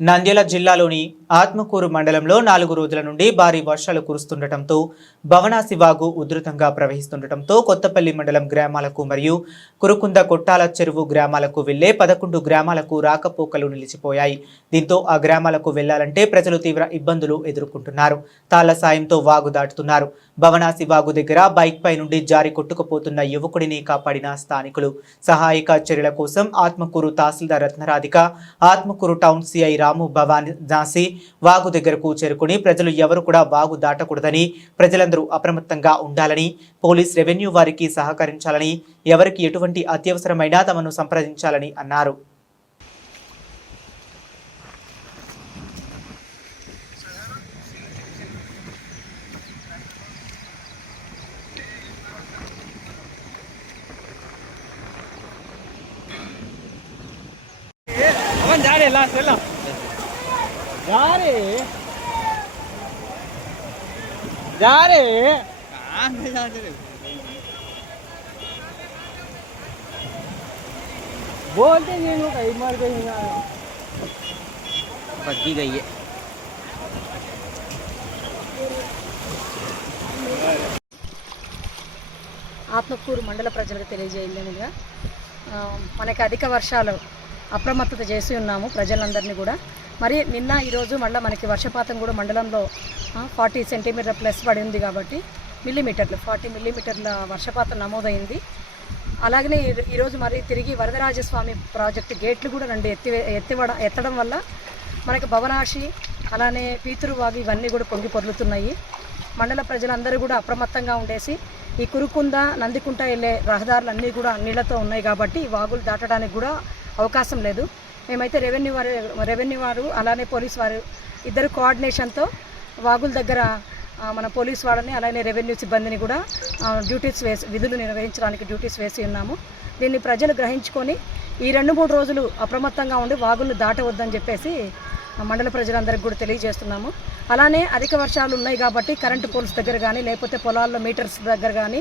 నంద్యాల జిల్లాలోని ఆత్మకూరు మండలంలో 4 రోజుల నుండి భారీ వర్షాలు కురుస్తుండటంతో భవనాసి వాగు ఉధృతంగా ప్రవహిస్తుండటంతో కొత్తపల్లి మండలం గ్రామాలకు మరియు కురుకుంద కొట్టాల చెరువు గ్రామాలకు వెళ్లే 11 గ్రామాలకు రాకపోకలు నిలిచిపోయాయి. దీంతో ఆ గ్రామాలకు వెళ్లాలంటే ప్రజలు తీవ్ర ఇబ్బందులు ఎదుర్కొంటున్నారు. తాళ్ల సాయంతో వాగు దాటుతున్నారు. భవనాసి వాగు దగ్గర బైక్ పై నుండి జారి కొట్టుకుపోతున్న యువకుడిని కాపాడిన స్థానికులు. సహాయక చర్యల కోసం ఆత్మకూరు తహసీల్దార్ రత్నరాధిక, ఆత్మకూరు టౌన్ సిఐ రాము భవాని దాసి వాగు దగ్గరకు చేరుకుని ప్రజలు ఎవరు కూడా వాగు దాటకూడదని, ప్రజలందరూ అప్రమత్తంగా ఉండాలని, పోలీస్ రెవెన్యూ వారికి సహకరించాలని, ఎవరికి ఎటువంటి అత్యవసరమైనా తమను సంప్రదించాలని అన్నారు. जा रे बोलते नहीं लोग कहीं मर गई बग्गी गई है। ఆత్మకూరు మండల ప్రజలకు తెలియజేయలేనిగా మనకి అధిక వర్షాలు అప్రమత్తత చేసి ఉన్నాము ప్రజలందరినీ కూడా. మరి నిన్న ఈరోజు మళ్ళీ మనకి వర్షపాతం కూడా మండలంలో 40 సెంటీమీటర్ల ప్లస్ పడి ఉంది కాబట్టి 40 మిల్లీమీటర్ల వర్షపాతం నమోదైంది. అలాగనే ఈరోజు మరి తిరిగి వరదరాజస్వామి ప్రాజెక్టు గేట్లు కూడా ఎత్తడం వల్ల మనకి భవనాశి అలానే పీతురువాగు ఇవన్నీ కూడా పొంగి పొర్లుతున్నాయి. మండల ప్రజలందరూ కూడా అప్రమత్తంగా ఉండేసి ఈ కురుకుంద నందికుంట వెళ్ళే రహదారులన్నీ కూడా నీళ్లతో ఉన్నాయి కాబట్టి ఈ వాగులు దాటడానికి కూడా అవకాశం లేదు. మేమైతే రెవెన్యూ వారు అలానే పోలీస్ వారు ఇద్దరు కోఆర్డినేషన్తో వాగుల దగ్గర మన పోలీస్ వాళ్ళని అలానే రెవెన్యూ సిబ్బందిని కూడా విధులు నిర్వహించడానికి డ్యూటీస్ వేసి ఉన్నాము. దీన్ని ప్రజలు గ్రహించుకొని ఈ 2-3 రోజులు అప్రమత్తంగా ఉండి వాగులను దాటవద్దని చెప్పేసి మండల ప్రజలందరికీ కూడా తెలియజేస్తున్నాము. అలానే అధిక వర్షాలు ఉన్నాయి కాబట్టి కరెంటు పోల్స్ దగ్గర కానీ లేకపోతే పొలాల్లో మీటర్స్ దగ్గర కానీ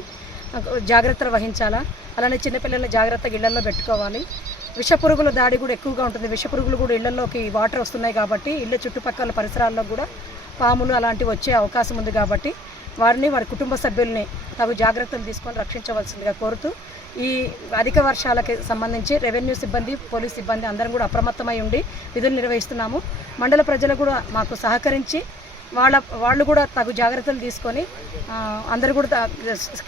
జాగ్రత్తలు వహించాలా. అలానే చిన్నపిల్లల్ని జాగ్రత్తగా ఇళ్లలో పెట్టుకోవాలి. విషపురుగుల దాడి కూడా ఎక్కువగా ఉంటుంది. విషపురుగులు కూడా ఇళ్లలోకి వాటర్ వస్తున్నాయి కాబట్టి ఇళ్ళ చుట్టుపక్కల పరిసరాల్లో కూడా పాములు అలాంటివి వచ్చే అవకాశం ఉంది కాబట్టి వారిని వారి కుటుంబ సభ్యుల్ని తగు జాగ్రత్తలు తీసుకొని రక్షించవలసిందిగా కోరుతూ ఈ అధిక వర్షాలకి సంబంధించి రెవెన్యూ సిబ్బంది పోలీస్ సిబ్బంది అందరం కూడా అప్రమత్తమై ఉండి విధులు నిర్వహిస్తున్నాము. మండల ప్రజలు కూడా మాకు సహకరించి వాళ్ళు కూడా తగు జాగ్రత్తలు తీసుకొని అందరూ కూడా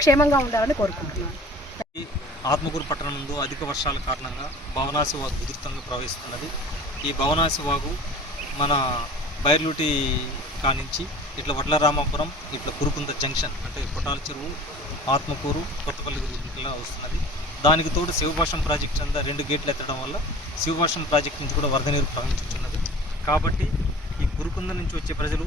క్షేమంగా ఉండాలని కోరుకుంటున్నాను. ఆత్మకూరు పట్టణం ముందు అధిక వర్షాల కారణంగా భవనాసి వాగు ఉధృతంగా ప్రవహిస్తున్నది. ఈ భవనాసి వాగు మన బైర్లూటి కానించి ఇట్లా వడ్లరామాపురం ఇట్లా కురుకుంద జంక్షన్ అంటే కొట్టాల చెరువు ఆత్మకూరు కొత్తపల్లి ఇట్లా వస్తున్నది. దానికి తోడు శివభాషం ప్రాజెక్ట్ అంతా 2 గేట్లు ఎత్తడం వల్ల శివభాషం ప్రాజెక్ట్ నుంచి కూడా వరద నీరు ప్రవహించున్నది. కాబట్టి ఈ కురుకుంద నుంచి వచ్చే ప్రజలు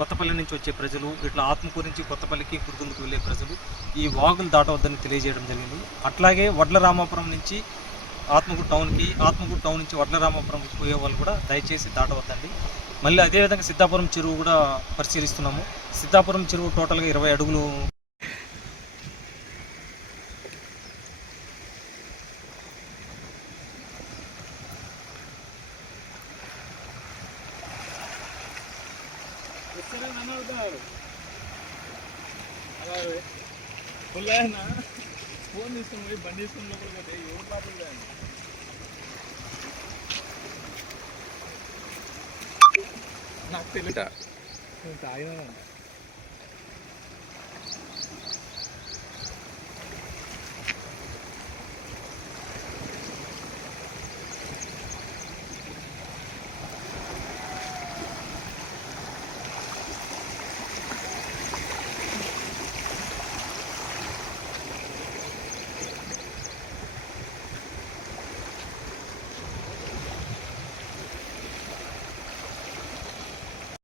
కొత్తపల్లి నుంచి వచ్చే ప్రజలు ఇట్లా ఆత్మకూరు నుంచి కొత్తపల్లికి కురుకుందకు వెళ్ళే ప్రజలు ఈ వాగులు దాటవద్దని తెలియజేయడం జరిగింది. అట్లాగే వడ్లరామాపురం నుంచి ఆత్మకూరు టౌన్ నుంచి వడ్లరామాపురంకి పోయే వాళ్ళు కూడా దయచేసి దాటవద్దండి. మళ్ళీ అదేవిధంగా సిద్ధాపురం చెరువు కూడా పరిశీలిస్తున్నాము. సిద్ధాపురం చెరువు టోటల్గా 20 అడుగులు ఫోన్ తీసుకుని బండి తీసుకుని లోపలికి పోతే ఎవరు పాపలు నాకు తెలియదు తాగినా